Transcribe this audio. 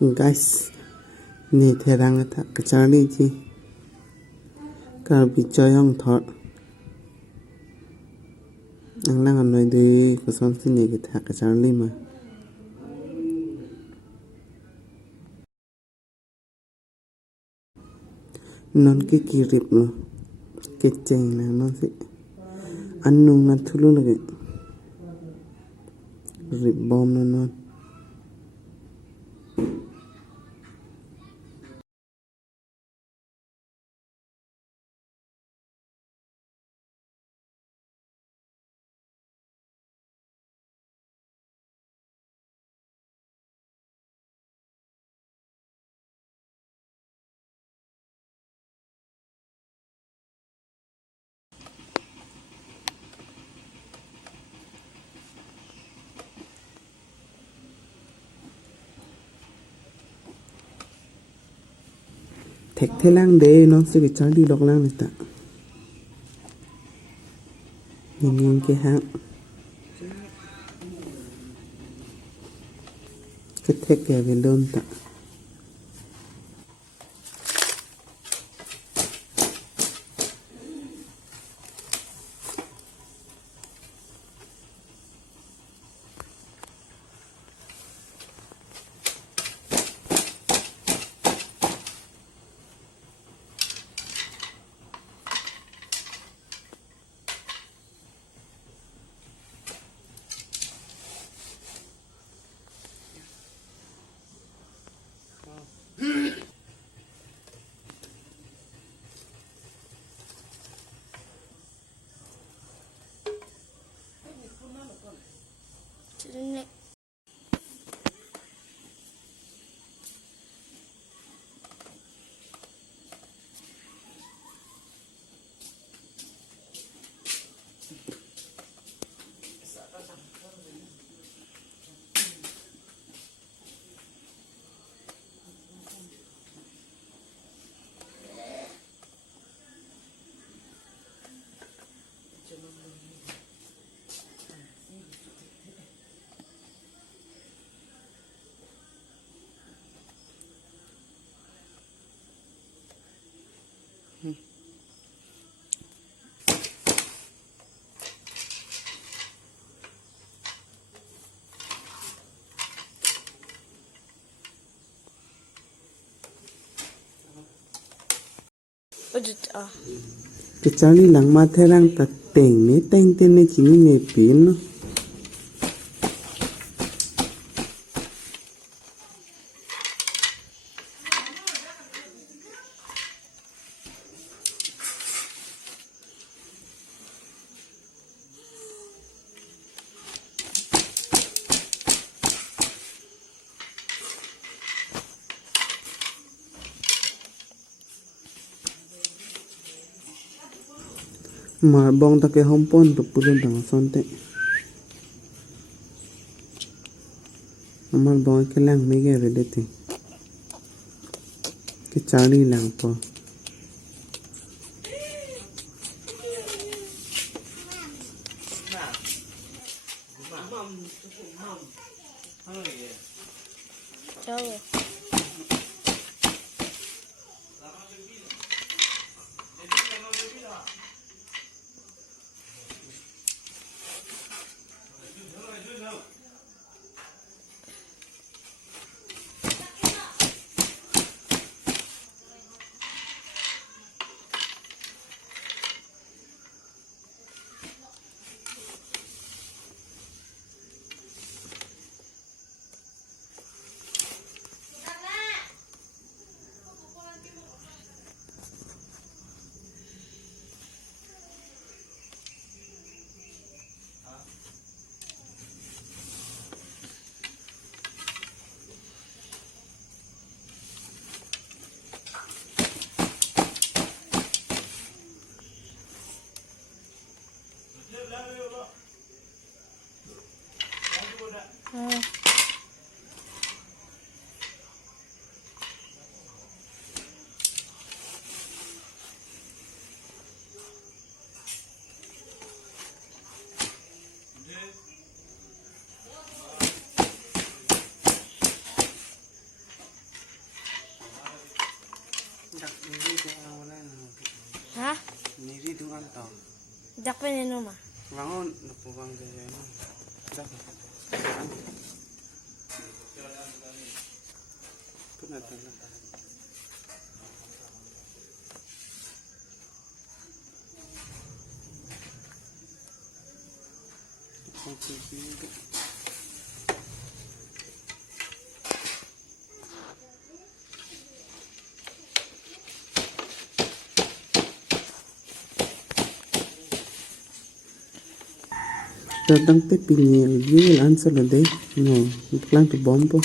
Guys, ni therang ta kachari ji kar bichoyong thor ang lang anoi de koson sini ki tha kachari ma non ki kirip lo kecheng na non si annung na thulu lage rip bom na non thek thelang de non si kachari dok lang ta ning ke ha ke thek ke velon ta kachari lang ma therang ta teng ni teng ten ni chini ne pin no mà bong ta ke hompon to pulun dang sonte amar bong ke lang me ge vedete ke chari lang po Niri dengan tau. Jak pengen mah. Bangun, napubang gaya mo. Dapat. Ito na talaga. Ang pipili. Datang te pinyel, yun answer na de. No, lang to bombo.